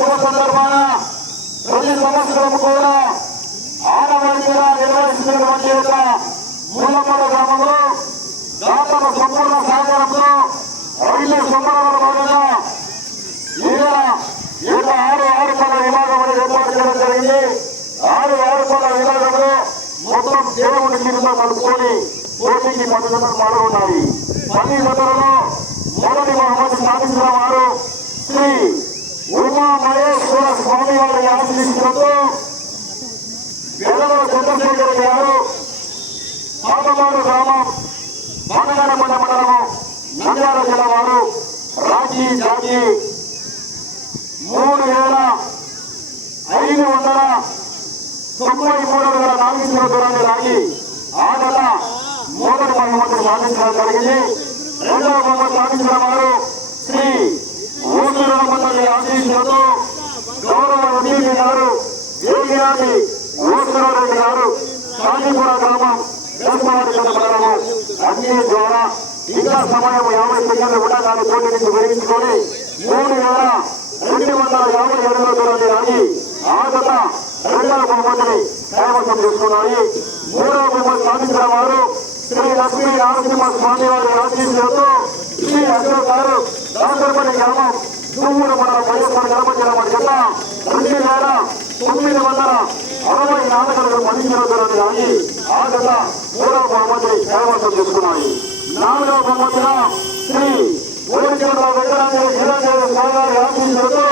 శుభ సందర్భాన ప్రతి సంవత్సరం కూడా ఆడవారిగా నిర్వహిస్తున్నటువంటి యొక్క మూలమల గ్రామంలో దాతల సంపూర్ణ సహకారంతో ఐదు సంబరాల భాగంగా ఈయన ఈ ఆరు ఆరు పల విభాగం అనేది ఏర్పాటు చేయడం జరిగింది. ఆరు ఆరు పల విభాగంలో మొత్తం దేవుడి కింద కలుపుకొని పోటీకి పద్ధతులు మారున్నాయి పది జతలలో మొదటి మహమ్మద్ సాధించిన వారు శ్రీ ఉమా మహేశ్వర స్వామి వారి ఆశీస్సులతో పిల్లల చంద్రశేఖర్ గారు పాతమారు గ్రామం మండలమండ మండలము నంద్యాల జిల్లా వారు రాజీ జాజీ మూడు వేల ఐదు వందల తొంభై మూడు వేల నాలుగు కిలో దూరాన్ని లాగి ఆటల మూడవ బహుమతులు సాధించడం జరిగింది. రెండవ బహుమతి సాధించడం వారు శ్రీ ఊసూరు మండలి ఆశీస్సులతో రెడ్డి ఎంపీ గారు యోగిరాజి రెడ్డి గారు కాజీపుర గ్రామం వేసుకోవాలి మండలము అన్ని ద్వారా ఇంకా సమయం యాభై సెకండ్లు ఉండగానే పోటీ నుంచి విరమించుకొని మూడు వేల రెండు వందల యాభై ఏడులో దూరాన్ని రాగి ఆగత రెండవ బహుమతిని కైవసం చేసుకున్నాయి. మూడవ బహుమతి సాధించిన వారు శ్రీ లక్ష్మీ నరసింహ స్వామి వారి ఆశీస్సులతో శ్రీ అశోక్ గారు దాసరపల్లి గ్రామం తుమ్మూరు మండలం వైఎస్ఆర్ గణపతి జిల్లా జత రెండు వేల తొమ్మిది వందల అరవై నాలుగు పదిహేను దూరాన్ని రాగి ఆ గత మూడవ బహుమతి కైవసం చేసుకున్నాయి. నాలుగవ బహుమతిన శ్రీ ఓడిచంద్ర వెంకటాంజలి శ్రీరాజేంద్ర స్వామి ఆశీస్సులతో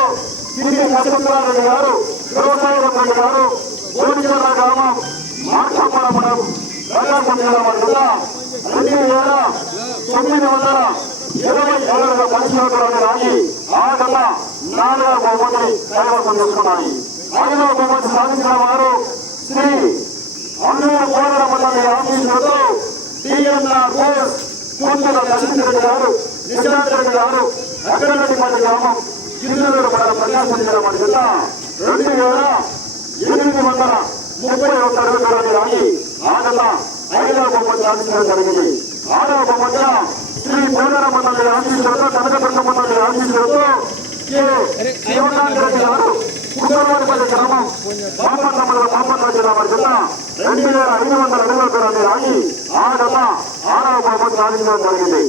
శ్రీ నరసింహారెడ్డి గారు వ్యవసాయ రెడ్డి గారు ఓడిచంద్ర గ్రామం మార్చప్పల మండలం ప్రకాశం జిల్లా వారి రెండు వేల తొమ్మిది వందల ఇరవై ఏడుల పరిశోధనలు రాగి ఆ గత బహుమతిని కైవసం చేసుకున్నాయి ఐదవ బహుమతి సాధించిన వారు శ్రీ అన్నూరు కోడల మండలి ఆఫీసులతో టిఎన్ఆర్ ఫోర్ పూర్తిగా నరసింహరెడ్డి గారు నిశాంత్ రెడ్డి గారు అక్కడపల్లి గ్రామం జిల్లాలో మన ప్రకాశం జిల్లా మన జిల్లా రెండు వేల ఎనిమిది వందల ముప్పై ఒక్క అడుగుల రాగి ఆగల ఐదవ బొమ్మలు సాధించడం జరిగింది. ఆరవ బొమ్మల శ్రీ పోలర మండలి ఆశీస్సులతో కనకదుర్గ మండలి ఆశీస్సులతో కె. శివకాంత్ రెడ్డి గారు కుక్కరవారిపల్లి గ్రామం బాపట్ల మండలం బాపట్ల జిల్లా వారి రెండు వేల ఐదు వందల అడుగుల దూరాన్ని రాగి ఆ గత ఆరవ బొమ్మలు సాధించడం జరిగింది.